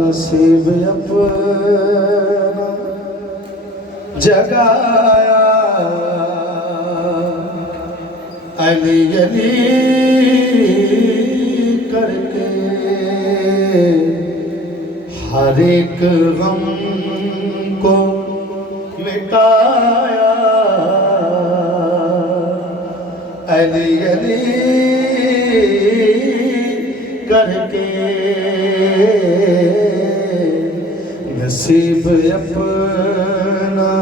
नसीब अपना जगाया अली अली करके हर एक गम को मिटाया अली अली करके नसीब अपना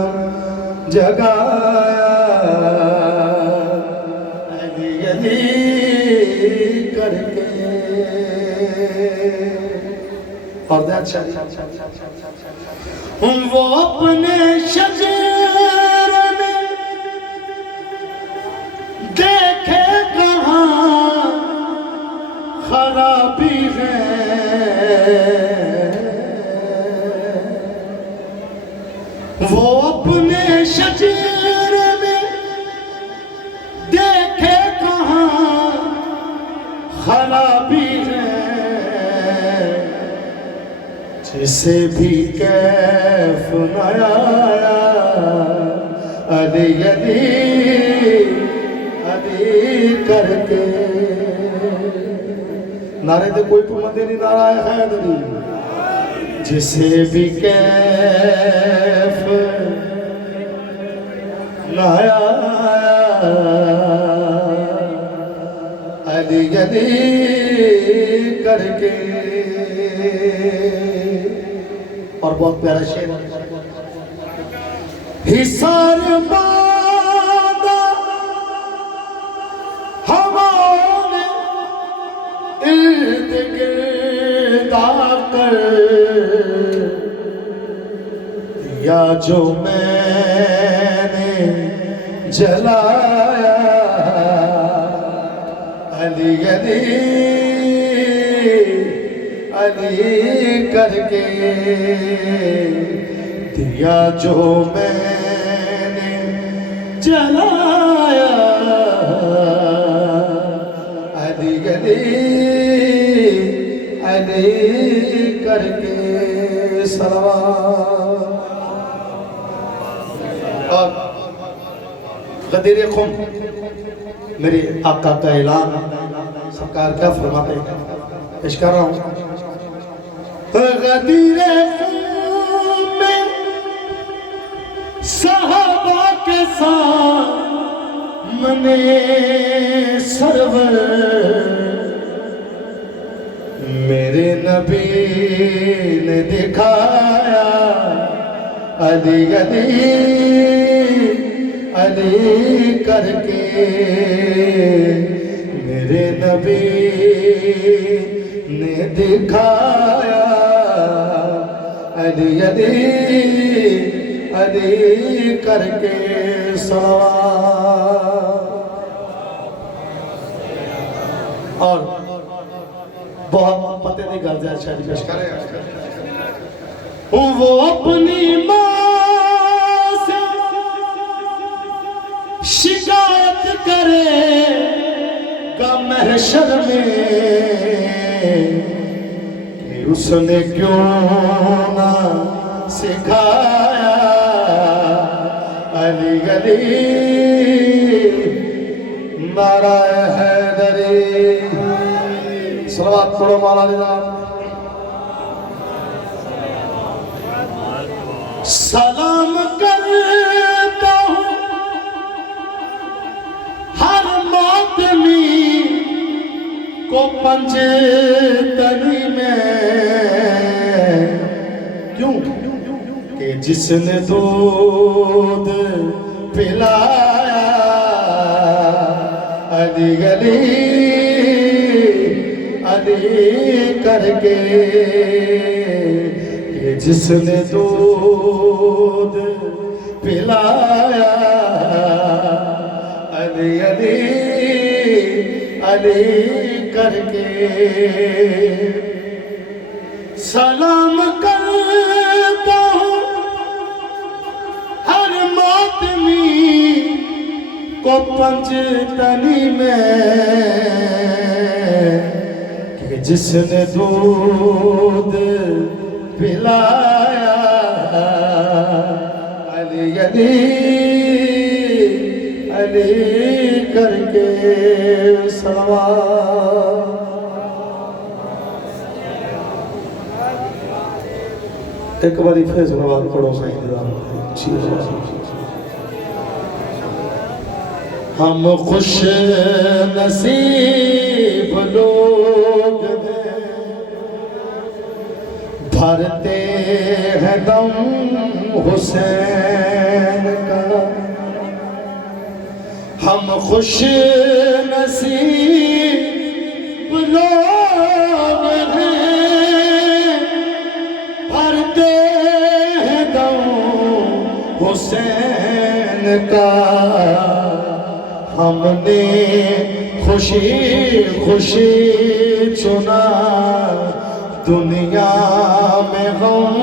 जगाया अली अली करके। और अच्छा वो अपने शजर में देखे कहाँ खराबी है, वो अपने शजर में देखे कहाँ खराबी है, जिसे भी कैफ न आया अली अली अली करके। नारे तो कोई पाबंदी नहीं, नारा है हैदरी। जिसे भी कैफ न आया अली अली करके। और बहुत प्यारा शेर, हिसार बांधा हवाओं ने इर्द गिर्द आकर, दिया जो मैंने जलाया अली अली अली करके। दिया जो मैंने जलाया अली अली अली करके। सलावत। और गदीर खुम मेरे आका का ऐलान, सरकार क्या फरमाते हैं, पेश कर रहा हूँ। गदीर खुम में सहाबा के सामने सरवर मेरे नबी ने दिखाया अली अली अली करके। मेरे नबी ने दिखाया अली अली अली करके। सलावत। और बहुत पते नहीं कर जाए शायद पेश करें। वो अपनी माँ से शिकायत करेगा महशर में कि उसने क्यों ना सिखाया अली अली नारा हैदरी। सलावत पढ़ो मौला निज़ाम। सलाम करता हूँ हर मातमी को पंजतनी में, क्यों कि जिसने दूध पिलाया अली अली अली करके। जिसने दूध पिलाया अली अली अली करके। सलाम करता हूँ हर मातमी को पंजतनी में, जिसने दूध पिलाया अली अली अली करके सलवात। एक बारी फिर सलवात पढ़ो साईं। हम खुश नसीब लोग भरते हैं दम हुसैन का। हम खुश नसीब लोग भरते हैं दम हुसैन का। हमने खुशी खुशी चुना दुनिया में हम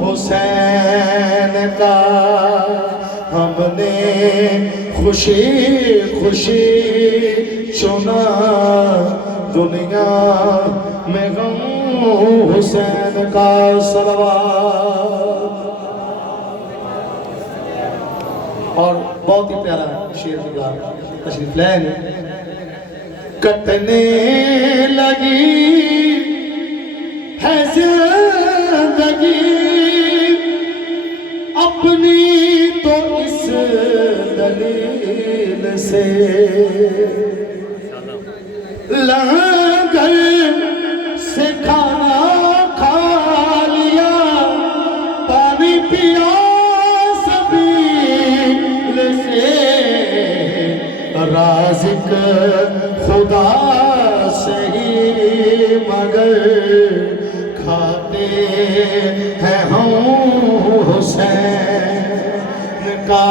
हुसैन का। हमने खुशी खुशी चुना दुनिया में हम हुसैन का। सलवात। और बहुत ही प्यारा शेर तशरीफ लाएंगे। कटने लगी है जिंदगी अपनी तो इस दलील से। लंगर से खाना खा लिया पानी पिया राज़िक खुदा से ही मगर खाते हैं हम हुसैन का।